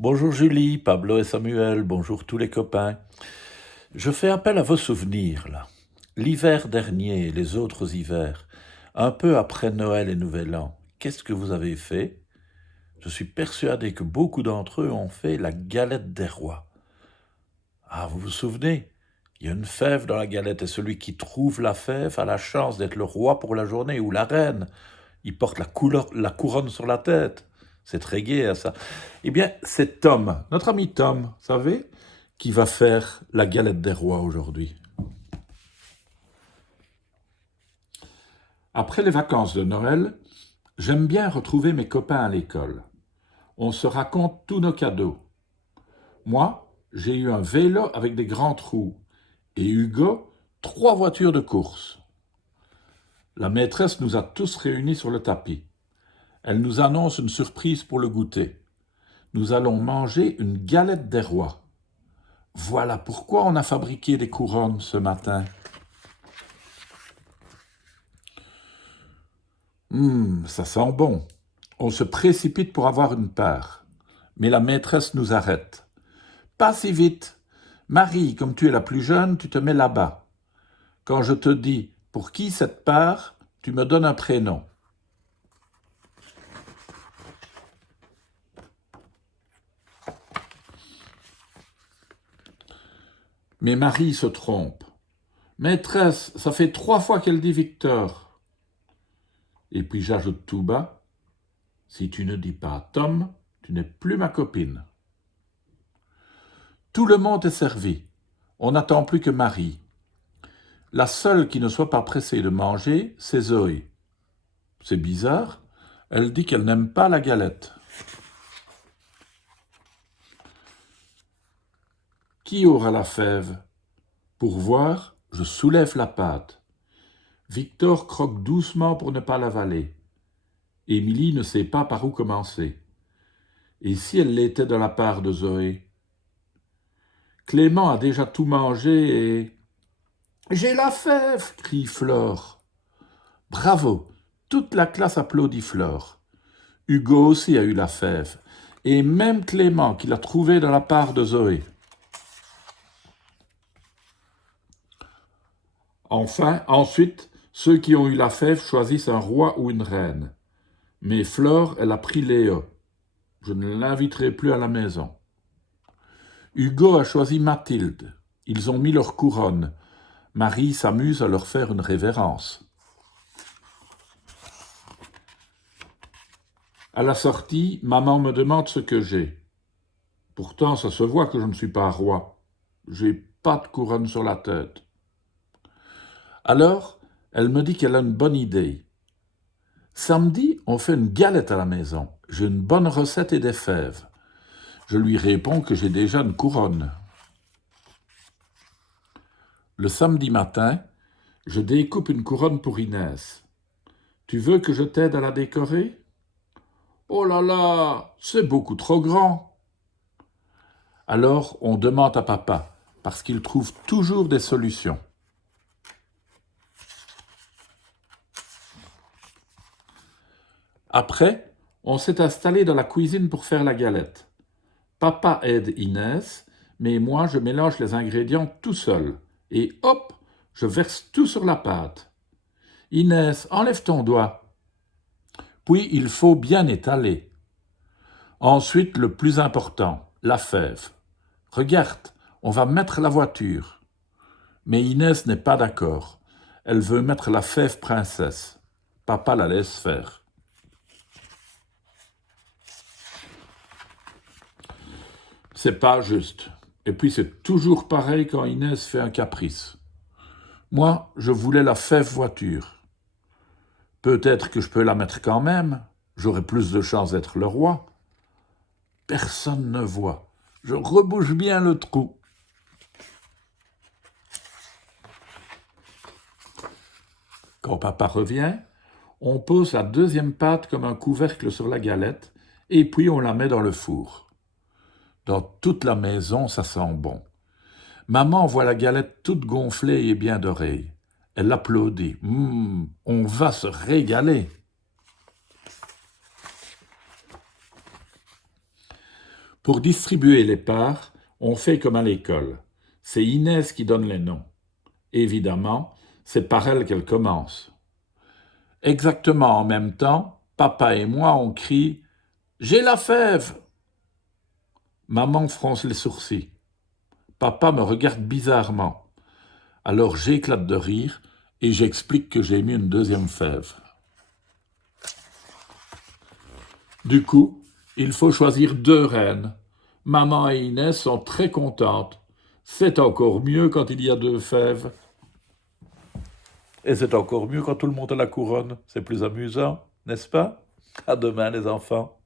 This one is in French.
Bonjour Julie, Pablo et Samuel, bonjour tous les copains. Je fais appel à vos souvenirs là. L'hiver dernier et les autres hivers, un peu après Noël et Nouvel An, qu'est-ce que vous avez fait? Je suis persuadé que beaucoup d'entre eux ont fait la galette des rois. Ah, vous vous souvenez? Il y a une fève dans la galette et celui qui trouve la fève a la chance d'être le roi pour la journée ou la reine. Il porte la couronne sur la tête. C'est très gai, hein, ça. Eh bien, c'est Tom, notre ami Tom, vous savez, qui va faire la galette des rois aujourd'hui. Après les vacances de Noël, j'aime bien retrouver mes copains à l'école. On se raconte tous nos cadeaux. Moi, j'ai eu un vélo avec des grands trous. Et Hugo, 3 voitures de course. La maîtresse nous a tous réunis sur le tapis. Elle nous annonce une surprise pour le goûter. Nous allons manger une galette des rois. Voilà pourquoi on a fabriqué des couronnes ce matin. Ça sent bon. On se précipite pour avoir une part. Mais la maîtresse nous arrête. Pas si vite. Marie, comme tu es la plus jeune, tu te mets là-bas. Quand je te dis pour qui cette part, tu me donnes un prénom. Mais Marie se trompe. Maîtresse, ça fait 3 fois qu'elle dit Victor. Et puis j'ajoute tout bas, si tu ne dis pas Tom, tu n'es plus ma copine. Tout le monde est servi. On n'attend plus que Marie. La seule qui ne soit pas pressée de manger, c'est Zoé. C'est bizarre, elle dit qu'elle n'aime pas la galette. Qui aura la fève? Pour voir, je soulève la pâte. Victor croque doucement pour ne pas l'avaler. Émilie ne sait pas par où commencer. Et si elle l'était de la part de Zoé? Clément a déjà tout mangé et... J'ai la fève, crie Flore. Bravo, toute la classe applaudit Flore. Hugo aussi a eu la fève, et même Clément qui l'a trouvée de la part de Zoé. Ensuite, ceux qui ont eu la fève choisissent un roi ou une reine. Mais Flore, elle a pris Léo. Je ne l'inviterai plus à la maison. Hugo a choisi Mathilde. Ils ont mis leur couronne. Marie s'amuse à leur faire une révérence. À la sortie, maman me demande ce que j'ai. Pourtant, ça se voit que je ne suis pas roi. J'ai pas de couronne sur la tête. Alors, elle me dit qu'elle a une bonne idée. Samedi, on fait une galette à la maison. J'ai une bonne recette et des fèves. Je lui réponds que j'ai déjà une couronne. Le samedi matin, je découpe une couronne pour Inès. Tu veux que je t'aide à la décorer? Oh là là, c'est beaucoup trop grand. Alors, on demande à papa, parce qu'il trouve toujours des solutions. Après, on s'est installé dans la cuisine pour faire la galette. Papa aide Inès, mais moi je mélange les ingrédients tout seul. Et hop, je verse tout sur la pâte. Inès, enlève ton doigt. Puis il faut bien étaler. Ensuite, le plus important, la fève. Regarde, on va mettre la voiture. Mais Inès n'est pas d'accord. Elle veut mettre la fève princesse. Papa la laisse faire. C'est pas juste. Et puis c'est toujours pareil quand Inès fait un caprice. Moi, je voulais la fève voiture. Peut-être que je peux la mettre quand même. J'aurai plus de chance d'être le roi. Personne ne voit. Je rebouche bien le trou. Quand papa revient, on pose la deuxième pâte comme un couvercle sur la galette et puis on la met dans le four. Dans toute la maison, ça sent bon. Maman voit la galette toute gonflée et bien dorée. Elle applaudit. On va se régaler. Pour distribuer les parts, on fait comme à l'école. C'est Inès qui donne les noms. Évidemment, c'est par elle qu'elle commence. Exactement en même temps, papa et moi, on crie « J'ai la fève !» Maman fronce les sourcils. Papa me regarde bizarrement. Alors j'éclate de rire et j'explique que j'ai mis une deuxième fève. Du coup, il faut choisir 2 reines. Maman et Inès sont très contentes. C'est encore mieux quand il y a 2 fèves. Et c'est encore mieux quand tout le monde a la couronne. C'est plus amusant, n'est-ce pas? À demain les enfants.